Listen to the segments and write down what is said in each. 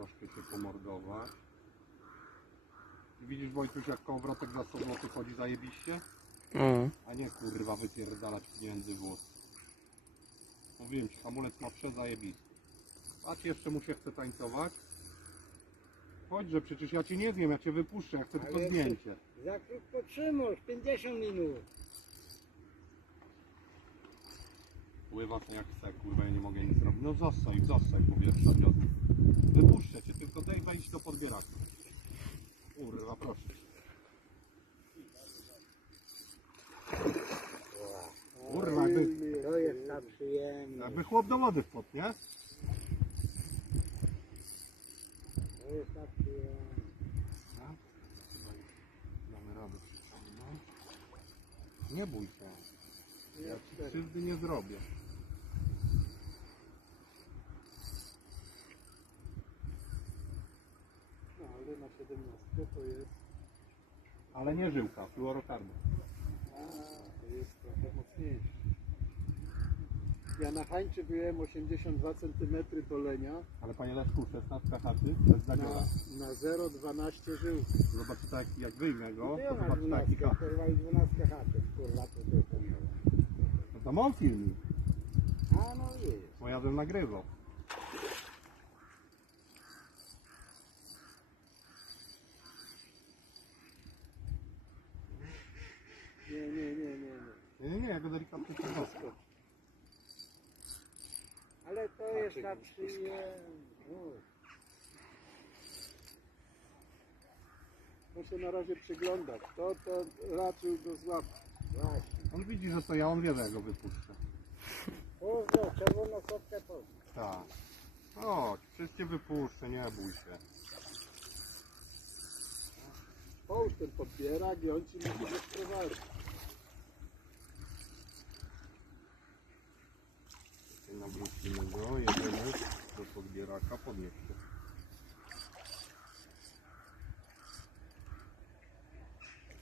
troszkę się pomordować. Widzisz Wojtuś jak kołowrotek za sobotę chodzi zajebiście? O, A nie kurwa wypierdalać pieniędzy w włos. Mówiłem ci, hamulec ma przezajebisty. Patrz, jeszcze mu się chce tańcować. Chodźże, przecież ja cię nie wiem, ja cię wypuszczę, ja chcę tylko Ale zdjęcie. Za krótko trzymasz, 50 minut. Pływa jak chce, kurwa, ja nie mogę nic zrobić. No zostań, zostań, powietrza wiosny. Wypuszczę cię, tylko tej wejdź do podbieraka. Kurwa, proszę. Kurwa, jakby, To jest ta przyjemność. jakby chłop do wody wpadł, nie? To jest ta przyjemność. Już Damy radę przyciągnąć. Nie bój się. Ja ci krzywdy nie zrobię. No ale na 17 to jest, Ale nie żyłka, fluorokarbon. a, to jest trochę mocniejsze. Ja na hańczy byłem 82 cm dolenia Ale panie Leszku, 16 chaty, bez na, zadziora. na 0,12 żył. Zobacz tak, jak wyjmę go, Ty to zobacz 12, taki kach. kurwa i 12 chatów, kurwa, to jest. No to mam filmik, A no jest. bo ja bym nagrywał. Nie, nie, nie, nie, nie. Nie, nie, nie, ja go delikatnie podnoszę. Ale to jest ta przyjemność. Muszę na razie przyglądać. To, to raczył go złapać. Właśnie. On widzi, że to ja, on wie, że ja go wypuszczę. Pozdro, czerwoną kotkę pozdro. Tak. Chodź, wszystkie wypuszczę, nie bój się. Połóż ten podbierak i on ci musi rozprowadzić. Nawrócimy go, jedziemy do podbieraka, podnieś się.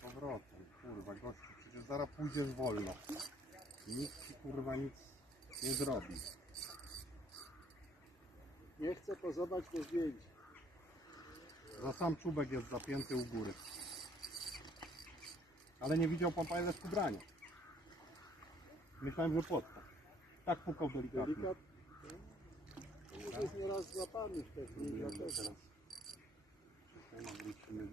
Powrotem, kurwa, gościu, przecież zaraz pójdziesz wolno. Nikt ci kurwa nic nie zrobi. Nie chcę pozobać to zdjęcie. Za sam czubek jest zapięty u góry. Ale nie widział pan panie Leszku brania. Myślałem, że płotka. Tak pukał delikatnie. Delikat. No, może jest nieraz złapany Próbujemy dlatego. nawrócimy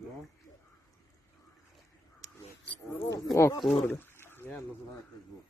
go. o kurde. Nie, no zobacz jak było.